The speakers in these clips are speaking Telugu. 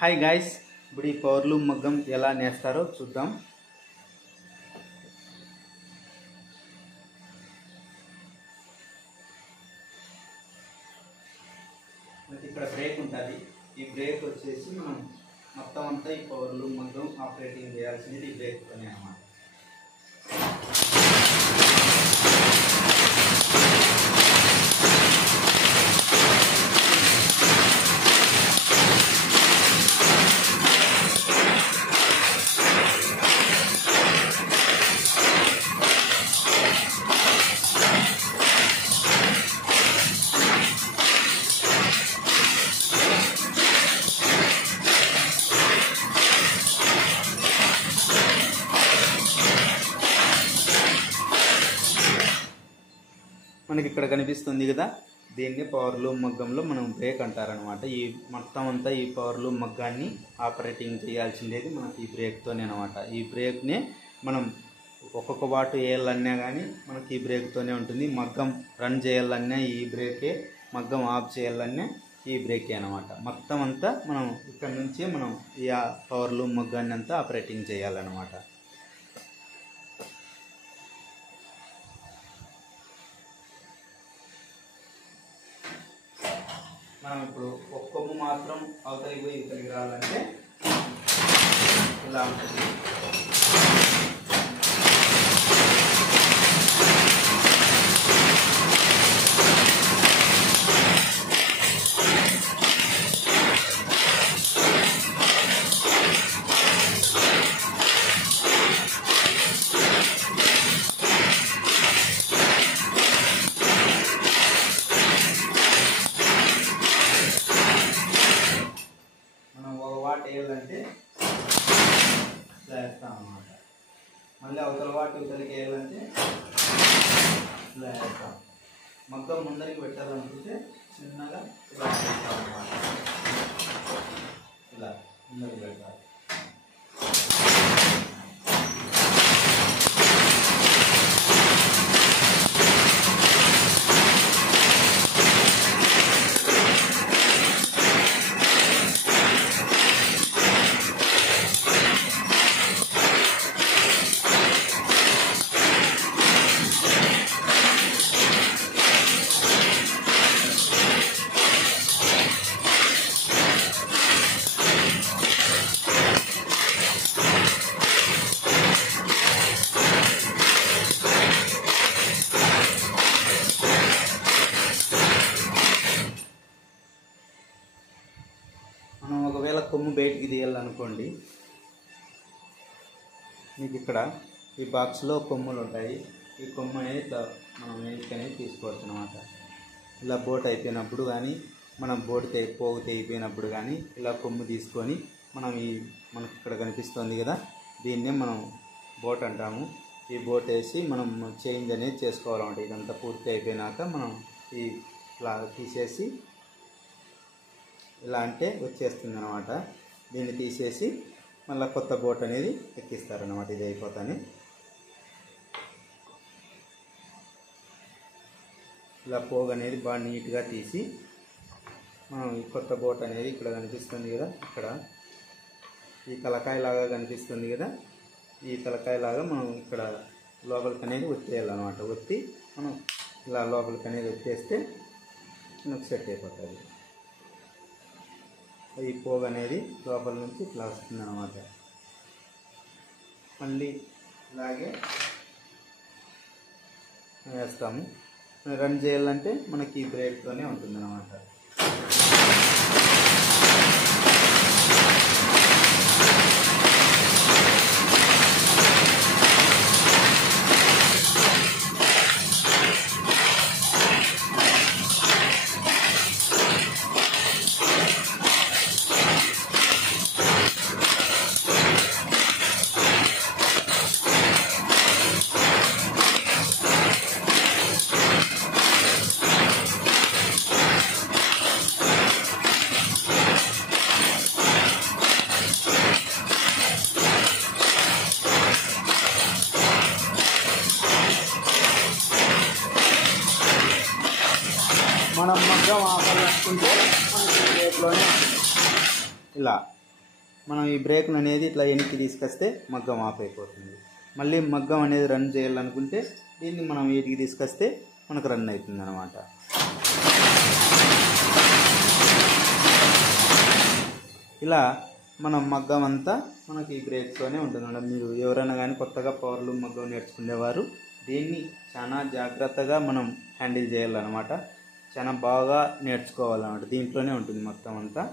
హాయ్ గాయ్స్, ఇప్పుడు ఈ పవర్ లూమ్ మగ్గం ఎలా నేస్తారో చూద్దాం. ఇక్కడ బ్రేక్ ఉంటుంది. ఈ బ్రేక్ వచ్చేసి మనం మొత్తం అంతా ఈ పవర్ లూమ్ మగ్గం ఆపరేటింగ్ చేయాల్సింది ఈ బ్రేక్తోనే అన్నమాట. మనకి ఇక్కడ కనిపిస్తుంది కదా, దీన్ని పవర్ లూమ్ మగ్గంలో మనం బ్రేక్ అంటారనమాట. ఈ మొత్తం అంతా ఈ పవర్ లూమ్ మగ్గాన్ని ఆపరేటింగ్ చేయాల్సిందేది మనకి ఈ బ్రేక్తోనే అనమాట. ఈ బ్రేక్నే మనం ఒక్కొక్క వాటు వేయాలన్నా కానీ మనకి ఈ బ్రేక్తోనే ఉంటుంది. మగ్గం రన్ చేయాలన్నా ఈ బ్రేకే, మగ్గం ఆఫ్ చేయాలన్నా ఈ బ్రేకే అనమాట. మొత్తం అంతా మనం ఇక్కడ నుంచే మనం ఈ పవర్ లూమ్ మగ్గాన్ని అంతా ఆపరేటింగ్ చేయాలన్నమాట. మనం ఇప్పుడు ఒక కొమ్ము మాత్రం అవతలికి పోయి ఇవతలికి రావాలంటే ఇలా ఉంటుంది. వేయాలంటే ఇట్లా వేస్తాం అన్నమాట. మళ్ళీ అవతల వాటి ఇవతలకి వేయాలంటే ఇట్లా వేస్తాం. మగ్గం ముందరికి పెట్టాలనుకుంటే చిన్నగా ఇలా వేస్తాం అన్నమాట. ఇలా ముందరికి పెట్టాలి. మనం ఒకవేళ కొమ్ము బయటికి తీయాలనుకోండి, మీకు ఇక్కడ ఈ బాక్స్లో కొమ్ములు ఉంటాయి. ఈ కొమ్ము అనేది ఇట్లా మనం వెనక్కి అనేది తీసుకోవచ్చు అనమాట. ఇలా బోట్ అయిపోయినప్పుడు కానీ, మనం బోట్ పోగు తెగిపోయినప్పుడు కానీ ఇలా కొమ్ము తీసుకొని మనం మనకి ఇక్కడ కనిపిస్తుంది కదా, దీన్నే మనం బోట్ అంటాము. ఈ బోట్ వేసి మనం చేంజ్ అనేది చేసుకోవాలన్నమాట. ఇదంతా పూర్తి అయిపోయినాక మనం ఇలా తీసేసి ఇలా అంటే వచ్చేస్తుంది అనమాట. దీన్ని తీసేసి మళ్ళీ కొత్త బోట్ అనేది ఎక్కిస్తారనమాట. ఇది అయిపోతానే ఇలా పోగు అనేది బాగా నీట్గా తీసి మనం ఈ కొత్త బోట్ అనేది ఇక్కడ కనిపిస్తుంది కదా, ఇక్కడ ఈ తలకాయలాగా కనిపిస్తుంది కదా, ఈ తలకాయలాగా మనం ఇక్కడ లోపలికి అనేది వచ్చేయాలన్నమాట. ఒత్తి మనం ఇలా లోపలికి అనేది వచ్చేస్తే మనకు సెట్ అయిపోతుంది. ఈ పోగు అనేది లోపల నుంచి ఇట్లా వస్తుంది అన్నమాట. మళ్ళీ ఇలాగే వేస్తాము. రన్ చేయాలంటే మనకి ఈ బ్రేక్తోనే ఉంటుంది అన్నమాట. మనం మగ్గం ఆపాలనుకుంటే మనకి రేట్లోనే ఇలా మనం ఈ బ్రేక్ను అనేది ఇట్లా వెనక్కి తీసుకొస్తే మగ్గం ఆఫ్ అయిపోతుంది. మళ్ళీ మగ్గం అనేది రన్ చేయాలనుకుంటే దీన్ని మనం వీటికి తీసుకొస్తే మనకు రన్ అవుతుంది అన్నమాట. ఇలా మనం మగ్గం అంతా మనకి ఈ బ్రేక్తోనే ఉంటుంది. మీరు ఎవరైనా కానీ కొత్తగా పవర్ లూమ్ మగ్గం నేర్చుకునేవారు దీన్ని చాలా జాగ్రత్తగా మనం హ్యాండిల్ చేయాలన్నమాట. చాలా బాగా నేర్చుకోవాలన్నమాట. దీంట్లోనే ఉంటుంది మొత్తం అంతా.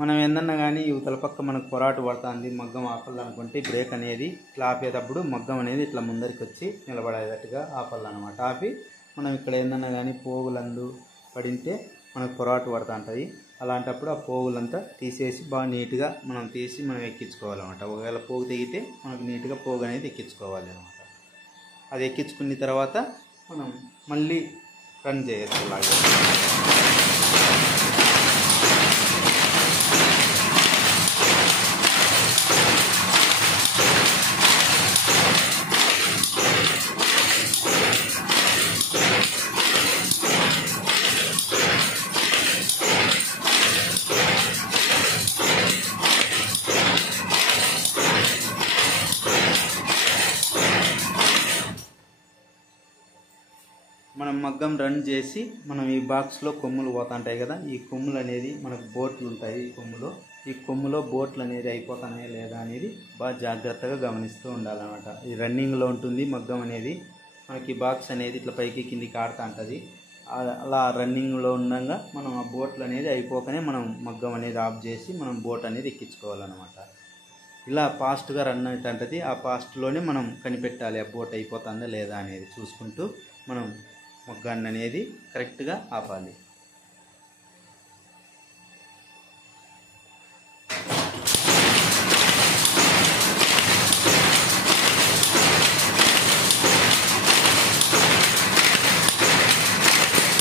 మనం ఏందన్నా కానీ యువతల పక్క మనకు పొరాటు పడుతుంది, మగ్గం ఆపాలనుకుంటే బ్రేక్ అనేది ఇట్లా ఆపేటప్పుడు మగ్గం అనేది ఇట్లా ముందరికి వచ్చి నిలబడేటట్టుగా ఆపాలన్నమాట. ఆపి మనం ఇక్కడ ఏందన్నా కానీ పోగులందు పడింటే మనకు పొరాటు పడుతూ ఉంటుంది. అలాంటప్పుడు ఆ పోగులంతా తీసేసి బాగా నీట్గా మనం తీసి మనం ఎక్కించుకోవాలన్నమాట. ఒకవేళ పోగు తెగితే మనకు నీట్గా పోగు అనేది ఎక్కించుకోవాలి అన్నమాట. అది ఎక్కించుకున్న తర్వాత మనం మళ్ళీ రన్ చేయొచ్చు అలాగే. మనం మగ్గం రన్ చేసి మనం ఈ బాక్స్లో కొమ్ములు పోతుంటాయి కదా, ఈ కొమ్ములు అనేది మనకు బోట్లు ఉంటాయి. ఈ కొమ్ములో బోట్లు అనేది అయిపోతున్నాయా లేదా అనేది బాగా జాగ్రత్తగా గమనిస్తూ ఉండాలన్నమాట. ఈ రన్నింగ్లో ఉంటుంది మగ్గం అనేది. మనకి బాక్స్ అనేది ఇట్లా పైకి కిందికి ఆడుతూ ఉంటుంది. అలా రన్నింగ్లో ఉండగా మనం ఆ బోట్లు అనేది అయిపోకనే మనం మగ్గం అనేది ఆఫ్ చేసి మనం బోట్ అనేది ఎక్కించుకోవాలన్నమాట. ఇలా ఫాస్ట్గా రన్ అవుతుంటుంది. ఆ ఫాస్ట్లోనే మనం కనిపెట్టాలి ఆ బోట్ అయిపోతుందా లేదా అనేది చూసుకుంటూ మనం మగ్గాన్ని అనేది కరెక్ట్గా ఆపాలి.